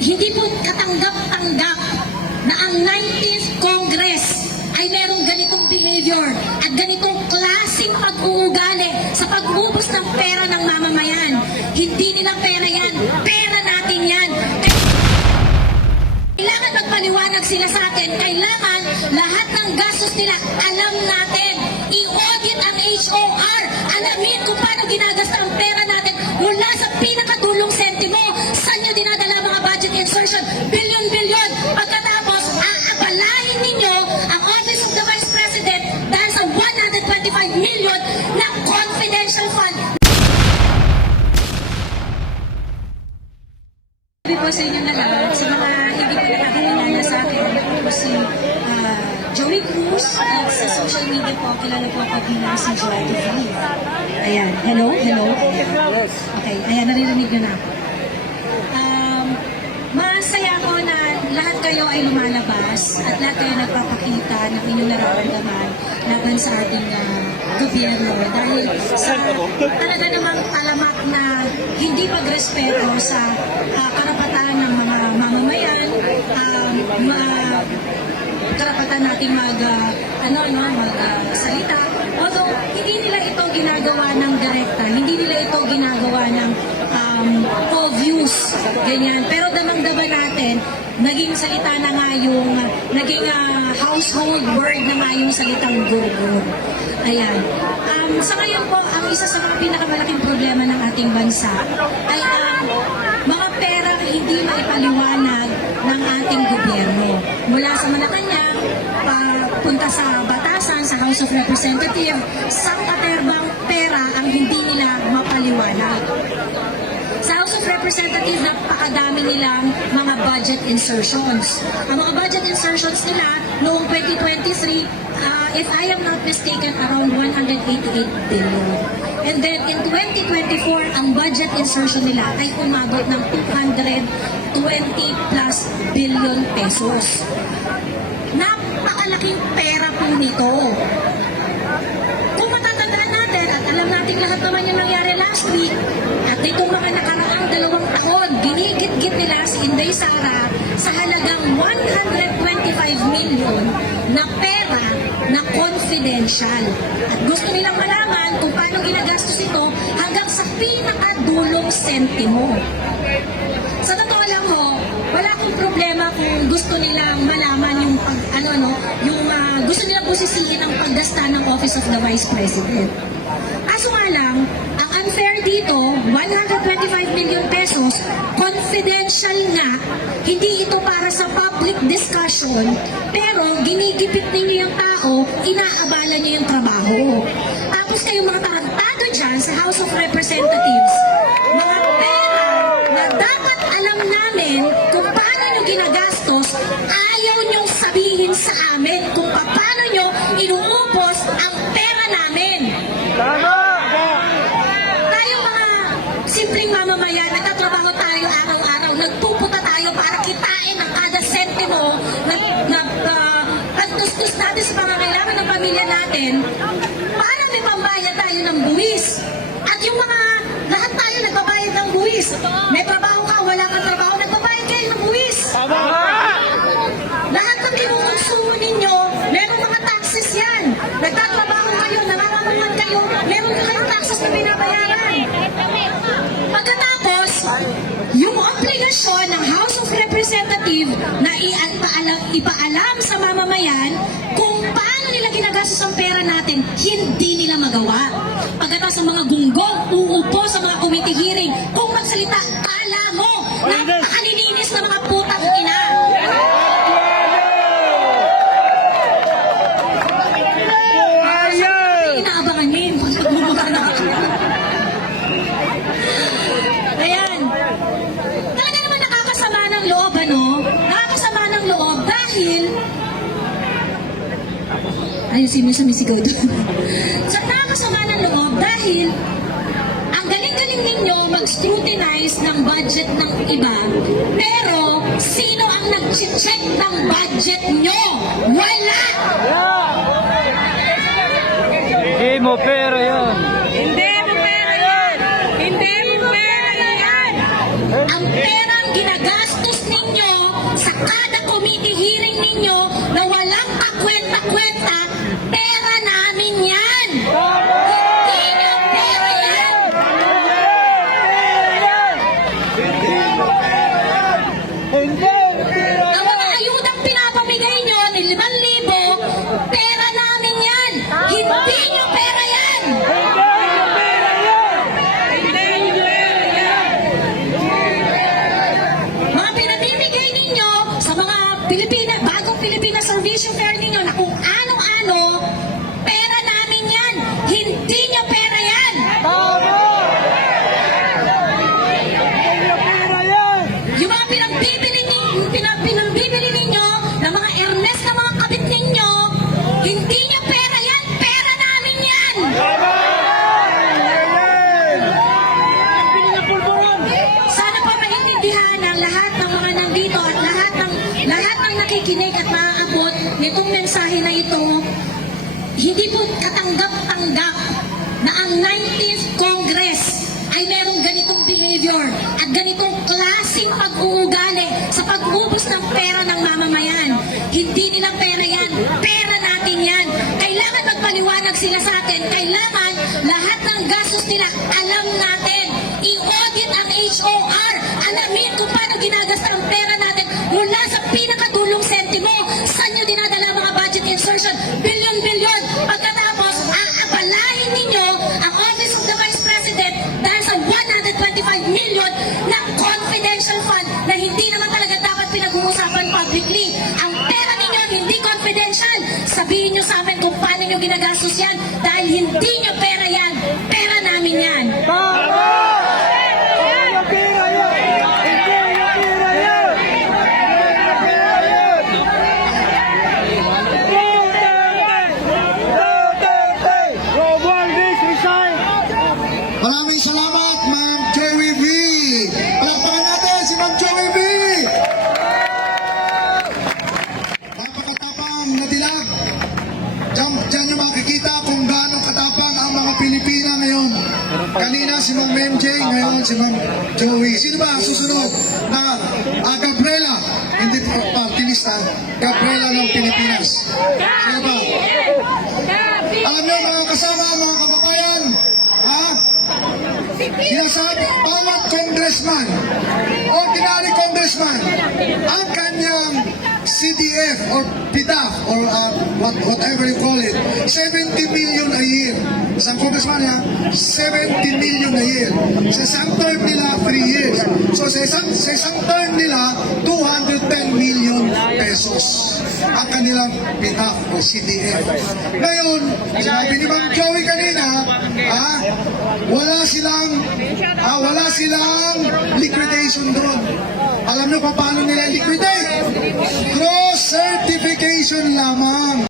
hindi po katanggap-tanggap na ang 19th Congress ay merong ganitong behavior at ganitong klaseng pag-uugali sa pag-ubos ng pera ng mamamayan. Hindi nila pera yan, pera natin yan. Kailangan magpaliwanag sila sa atin. Kailangan lahat ng gastos nila alam natin. Insertion? Billion-billion. Pagkatapos, aabalahin ninyo ang Office of the Vice President dahil sa 125 million na confidential fund Sabi po sa inyo na lang, sa mga hindi pa nakakilala sa akin, ako po si ah, Joey Cruz at sa social media po, kilala po ako bilang si Joy TV. Ayan, hello, hello. Ayan. Okay, ayan, naririnig nyo na ako. Kayo ay lumalabas at lahat kayo nagpapakita ng inyong nararamdaman laban sa ating ah, gobyerno. Dahil sa talaga namang alamat na hindi pagrespeto sa ah, karapatan ng mga mamamayan, um, ma- karapatan nating mag ah, ano ano mag ah, salita. Although hindi nila ito ginagawa ng direkta hindi nila ito ginagawa ng um, obvious ganyan. Pero damang-dama natin naging salita na nga yung naging ah, household word na nga yung salitang gurgur ayan um, sa ngayon po ang isa sa mga pinakamalaking problema ng ating bansa ay ang mga perang hindi maipaliwanag ng ating gobyerno. Mula sa Malacanang, papunta sa Batasan, sa House of Representatives, sangkaterbang pera ang hindi nila mapaliwanag. Representatives, napakadami nilang mga budget insertions. Ang mga budget insertions nila noong 2023, uh, if I am not mistaken, around 188 billion. And then in 2024, ang budget insertion nila ay umabot ng 220 plus billion pesos. Napakalaking pera po nito. At alam natin lahat naman yung nangyari last week at itong mga nakaraang dalawang taon, ginigit-git nila si Inday Sara sa halagang 125 million na pera na confidential. At gusto nilang malaman kung paano ginagastos ito hanggang sa pinakadulong sentimo. Sa totoo lang ho, akong problema kung gusto nilang malaman yung pag, ano no, yung ah, gusto nilang busisiin ang paggasta ng Office of the Vice President. Kaso nga lang, ang unfair dito, 125 million pesos, confidential nga, hindi ito para sa public discussion, pero ginigipit ninyo yung tao, inaabala niyo yung trabaho. Tapos kayong mga tarantado dyan sa House of Representatives, mga pera na dapat alam namin sabihin sa amin kung paano nyo inuupos ang pera namin. Tayo mga simpleng mamamayan, nagtatrabaho tayo araw-araw, nagpuputa tayo para kitain ang kada sentimo na, na uh, pagtustos natin sa pangangailangan ng pamilya natin para may pambayad tayo ng buwis. Representative na iapaalam, ipaalam sa mamamayan kung paano nila ginagastos ang pera natin, hindi nila magawa. Pagkatapos ng mga gunggong, uupo sa mga committee hearing, kung magsalita, kala mo, napakalilinis na mga putang ina. Inaabangan niyo yung pagmumukha na ako. Ayan. Talaga naman nakakasama ng loob, ano? Nakakasama ng loob dahil... Ayun, sino sumisigaw doon? so, nakakasama ng loob dahil ang galing-galing ninyo mag-scrutinize ng budget ng iba, pero sino ang nag-check ng budget nyo? Wala! Hindi mo pera yun. maintindihan ng lahat ng mga nandito at lahat ng lahat ng nakikinig at maaabot nitong mensahe na ito, hindi po katanggap-tanggap na ang 19th Congress ay merong ganitong behavior at ganitong klaseng pag-uugali sa pag-ubos ng pera ng mamamayan. Hindi nila pera yan, pera natin yan. Kailangan magpaliwanag sila sa atin, kailangan lahat ng gastos nila alam natin. Ginagasta ang pera natin mula sa pinakadulong sentimo. Saan nyo dinadala mga budget insertion? Bilyon-bilyon. Pagkatapos, aabalahin ninyo ang Office of the Vice President dahil sa 125 million na confidential fund na hindi naman talaga dapat pinag-uusapan publicly. Ang pera ninyo hindi confidential. Sabihin nyo sa amin kung paano nyo ginagastos yan dahil hindi nyo. Pera si Ma'am MJ, ngayon si Ma'am Joey. Sino ba ang susunod na ah, Gabriela? Hindi po party list ha. Gabriela ng Pilipinas. Sino ba? Alam niyo mga kasama, mga kababayan, ha? Sinasabi, bawat congressman, ordinary congressman, ang kanyang CDF or PDAF or uh, what, whatever you call it, 70 million a year. Isang congressman ha, 70 million a year. Sa isang term nila, 3 years. So sa isang, sa isang term nila, 210 million pesos ang kanilang PDAF o CDF. Ngayon, sabi ni Ma'am Joey kanina, ah, wala silang ah, wala silang liquidation doon. Alam niyo pa paano nila liquidate? cross-certification lamang.